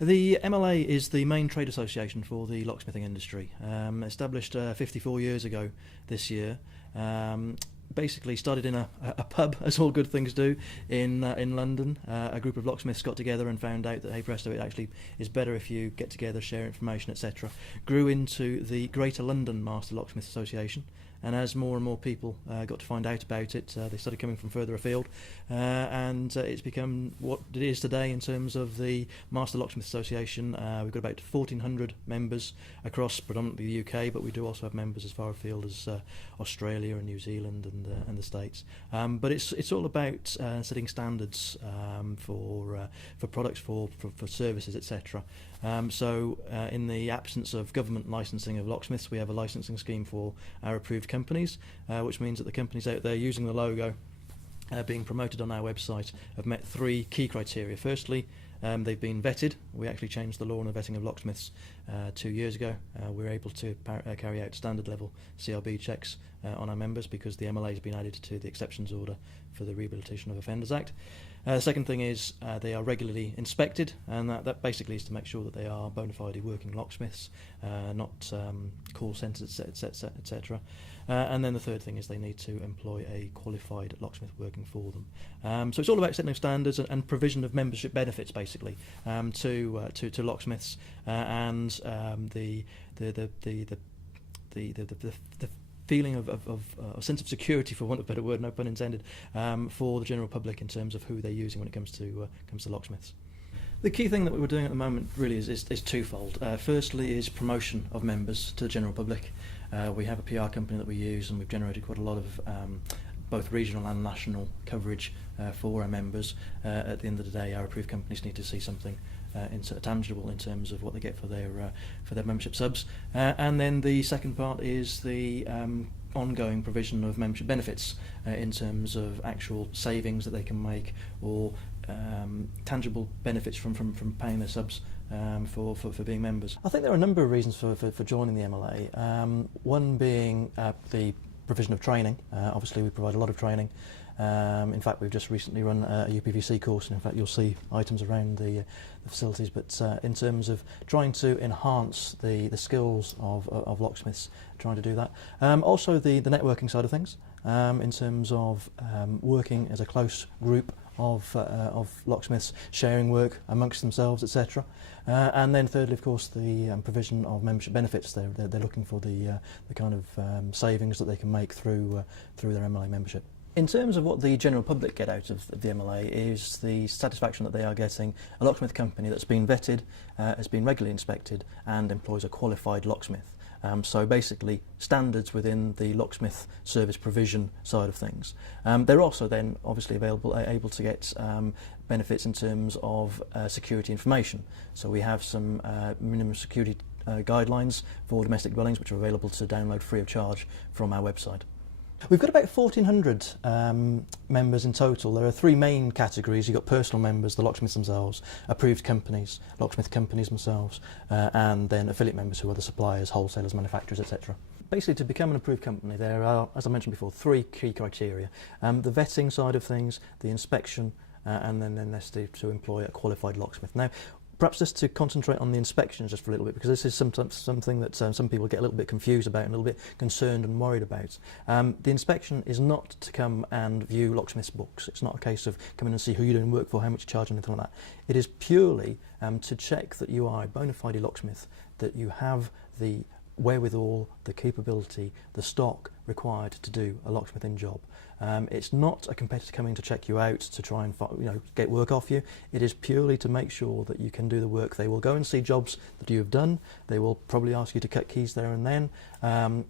The MLA is the main trade association for the locksmithing industry, established 54 years ago this year. Basically started in a pub, as all good things do, in London. A group of locksmiths got together and found out that, hey presto, it actually is better if you get together, share information, etc. Grew into the Greater London Master Locksmith Association, and as more and more people got to find out about it, they started coming from further afield, and it's become what it is today in terms of the Master Locksmith Association. We've got about 1,400 members across predominantly the UK, but we do also have members as far afield as Australia and New Zealand and the States. But it's all about setting standards for products, for services, etc. So in the absence of government licensing of locksmiths, we have a licensing scheme for our approved companies, which means that the companies out there using the logo being promoted on our website have met three key criteria. Firstly, they've been vetted. We actually changed the law on the vetting of locksmiths 2 years ago. We're able to carry out standard level CRB checks on our members because the MLA has been added to the exceptions order for the Rehabilitation of Offenders Act. The second thing is they are regularly inspected, and that basically is to make sure that they are bona fide working locksmiths, not call centres, etc. And then the third thing is they need to employ a qualified locksmith working for them. So it's all about setting standards and provision of membership benefits, basically, to locksmiths, and the feeling of a sense of security, for want of a better word, no pun intended, for the general public in terms of who they're using when it comes to locksmiths. The key thing that we're doing at the moment really is twofold. Firstly is promotion of members to the general public. We have a PR company that we use, and we've generated quite a lot of both regional and national coverage for our members. At the end of the day, our approved companies need to see something tangible in terms of what they get for their membership subs. And then the second part is the ongoing provision of membership benefits in terms of actual savings that they can make, or tangible benefits from paying their subs for being members. I think there are a number of reasons for joining the MLA. One being the provision of training. Obviously we provide a lot of training. In fact, we've just recently run a UPVC course, and in fact you'll see items around the facilities, but in terms of trying to enhance the skills of locksmiths, trying to do that. Also the networking side of things, in terms of working as a close group of locksmiths, sharing work amongst themselves, etc. And then thirdly, of course, the provision of membership benefits. They're looking for the kind of savings that they can make through their MLA membership. In terms of what the general public get out of the MLA is the satisfaction that they are getting a locksmith company that's been vetted, has been regularly inspected, and employs a qualified locksmith. So basically standards within the locksmith service provision side of things. They're also then obviously able to get benefits in terms of security information. So we have some minimum security guidelines for domestic dwellings, which are available to download free of charge from our website. We've got about 1,400 members in total. There are three main categories. You've got personal members, the locksmiths themselves, approved companies, locksmith companies themselves, and then affiliate members who are the suppliers, wholesalers, manufacturers, etc. Basically, to become an approved company, there are, as I mentioned before, three key criteria. The vetting side of things, the inspection, and then there's to employ a qualified locksmith. Now, perhaps just to concentrate on the inspections just for a little bit, because this is sometimes something that some people get a little bit confused about and a little bit concerned and worried about. The inspection is not to come and view locksmiths' books. It's not a case of coming and see who you're doing work for, how much you charge, anything like that. It is purely to check that you are a bona fide locksmith, that you have the wherewithal, the capability, the stock required to do a locksmithing job. It's not a competitor coming to check you out to try and get work off you. It is purely to make sure that you can do the work. They will go and see jobs that you have done. They will probably ask you to cut keys there and then.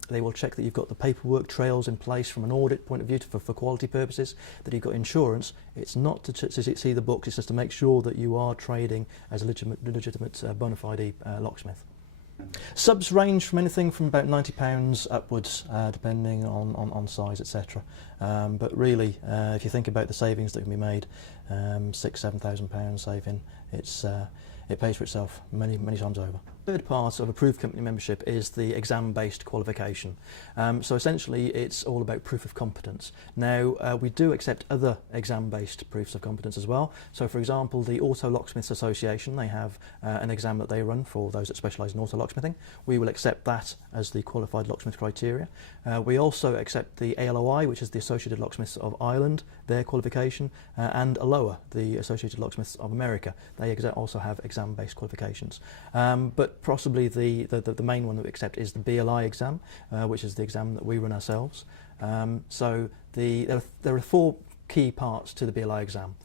They will check that you've got the paperwork trails in place from an audit point of view for quality purposes, that you've got insurance. It's not to see the books, it's just to make sure that you are trading as a legitimate bona fide locksmith. Subs range from anything from about £90 upwards, depending on size, etc. But really, if you think about the savings that can be made, £6,000–7,000 saving, it pays for itself many times over. Third part of approved company membership is the exam-based qualification. So essentially it's all about proof of competence. Now we do accept other exam-based proofs of competence as well. So for example, the Auto Locksmiths Association, they have an exam that they run for those that specialise in auto locksmithing. We will accept that as the qualified locksmith criteria. We also accept the ALOI, which is the Associated Locksmiths of Ireland, their qualification, and ALOA, the Associated Locksmiths of America. They also have exam-based qualifications. But possibly the main one that we accept is the BLI exam, which is the exam that we run ourselves. So there are 4 key parts to the BLI exam.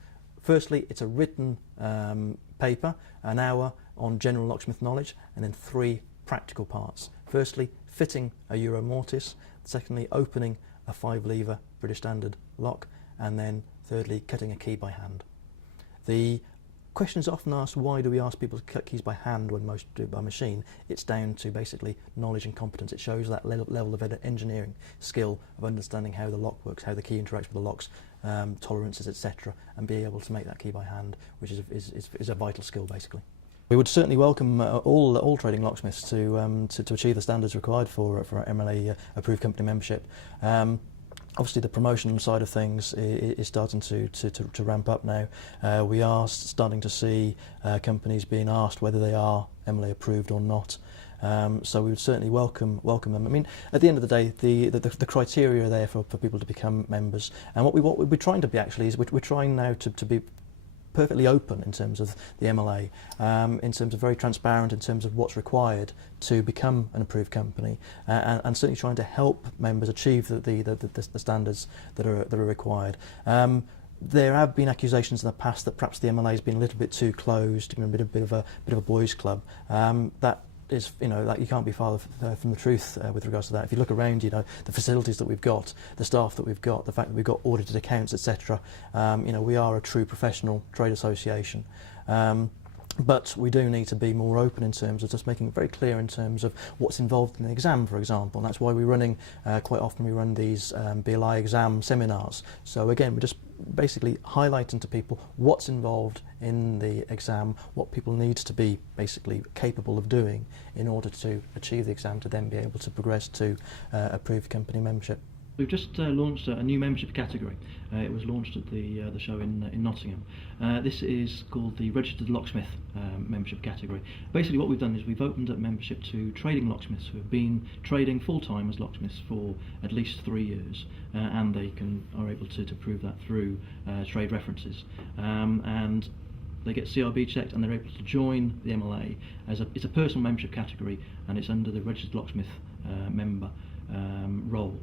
Firstly, it's a written paper, an hour on general locksmith knowledge, and then 3 practical parts. Firstly, fitting a Euro Mortis. Secondly, opening a 5-lever British Standard lock, and then thirdly, cutting a key by hand. The question is often asked, why do we ask people to cut keys by hand when most do it by machine? It's down to basically knowledge and competence. It shows that level of engineering skill of understanding how the lock works, how the key interacts with the locks, tolerances, etc., and be able to make that key by hand, which is a vital skill basically. We would certainly welcome all trading locksmiths to achieve the standards required for MLA approved company membership. Obviously the promotion side of things is starting to ramp up now. We are starting to see companies being asked whether they are MLA approved or not. So we would certainly welcome them. I mean, at the end of the day, the criteria are there for people to become members. And what we're trying to be actually is we're trying now to be perfectly open in terms of the MLA, in terms of very transparent in terms of what's required to become an approved company, and certainly trying to help members achieve the standards that are required. There have been accusations in the past that perhaps the MLA has been a little bit too closed, a bit of a boys' club. That is, like you can't be farther from the truth with regards to that. If you look around, the facilities that we've got, the staff that we've got, the fact that we've got audited accounts, etc. We are a true professional trade association. But we do need to be more open in terms of just making it very clear in terms of what's involved in the exam, for example. And that's why we're running, quite often we run these BLI exam seminars. So again, we're just basically highlighting to people what's involved in the exam, what people need to be basically capable of doing in order to achieve the exam, to then be able to progress to approved company membership. We've just launched a new membership category. It was launched at the show in Nottingham. This is called the Registered Locksmith membership category. Basically what we've done is we've opened up membership to trading locksmiths who have been trading full-time as locksmiths for at least 3 years, and they are able to prove that through trade references. And they get CRB checked and they're able to join the MLA it's a personal membership category, and it's under the Registered Locksmith member role.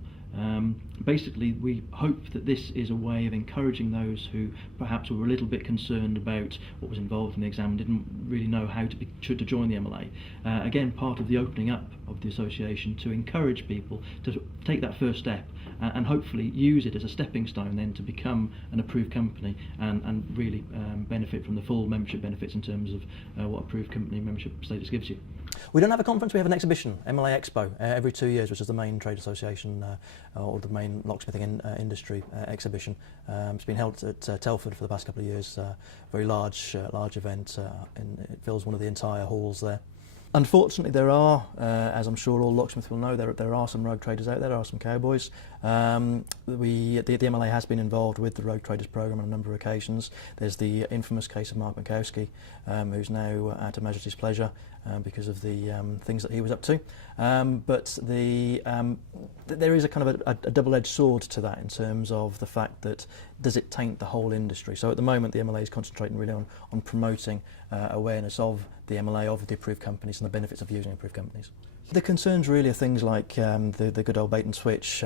Basically, we hope that this is a way of encouraging those who perhaps were a little bit concerned about what was involved in the exam and didn't really know how to join the MLA. Again, part of the opening up of the association to encourage people to take that first step and hopefully use it as a stepping stone then to become an approved company and really benefit from the full membership benefits in terms of what approved company membership status gives you. We don't have a conference, we have an exhibition, MLA Expo, every 2 years, which is the main trade association or the main locksmithing industry exhibition. It's been held at Telford for the past couple of years, very large event, and it fills one of the entire halls there. Unfortunately, there are, as I'm sure all locksmiths will know, there are some rogue traders out there. There are some cowboys. The MLA has been involved with the Rogue Traders programme on a number of occasions. There's the infamous case of Mark Mikowski, who's now at Her Majesty's pleasure because of the things that he was up to. But there is a kind of a double-edged sword to that in terms of the fact that does it taint the whole industry? So at the moment, the MLA is concentrating really on promoting awareness of the MLA, of the approved companies and the benefits of using approved companies. The concerns really are things like the good old bait and switch,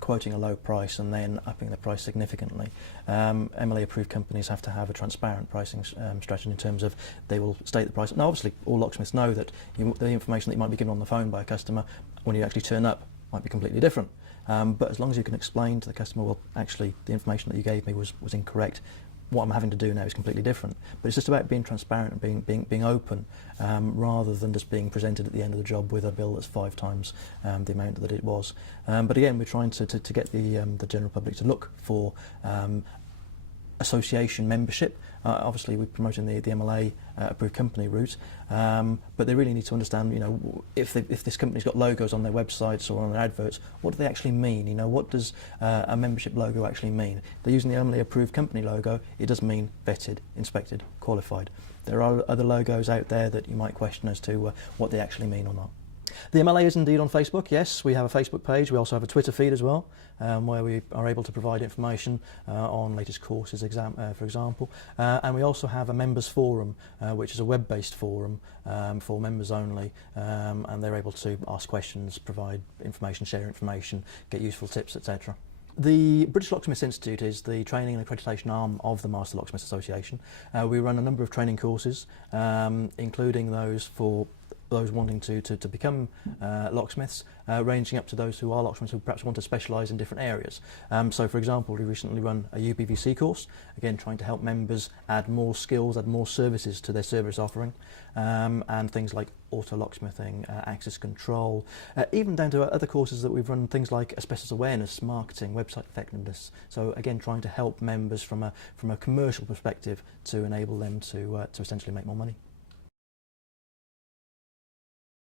quoting a low price and then upping the price significantly. MLA approved companies have to have a transparent pricing strategy in terms of they will state the price. Now obviously all locksmiths know that the information that you might be given on the phone by a customer when you actually turn up might be completely different. But as long as you can explain to the customer, well, actually the information that you gave me was incorrect, what I'm having to do now is completely different. But it's just about being transparent and being open, rather than just being presented at the end of the job with a bill that's 5 times the amount that it was. But again, we're trying to get the general public to look for association membership. Obviously, we're promoting the MLA approved company route, but they really need to understand, if this company's got logos on their websites or on their adverts, what do they actually mean? What does a membership logo actually mean? If they're using the MLA approved company logo, it does mean vetted, inspected, qualified. There are other logos out there that you might question as to what they actually mean or not. The MLA is indeed on Facebook, yes. We have a Facebook page. We also have a Twitter feed as well, where we are able to provide information on latest courses, for example. And we also have a members forum, which is a web-based forum for members only, and they're able to ask questions, provide information, share information, get useful tips, etc. The British Locksmiths Institute is the training and accreditation arm of the Master Locksmiths Association. We run a number of training courses, including those for those wanting to become locksmiths, ranging up to those who are locksmiths who perhaps want to specialise in different areas. So, for example, we recently run a UPVC course, again trying to help members add more skills, add more services to their service offering, and things like auto locksmithing, access control, even down to other courses that we've run, things like asbestos awareness, marketing, website effectiveness. So again, trying to help members from a commercial perspective to enable them to essentially make more money.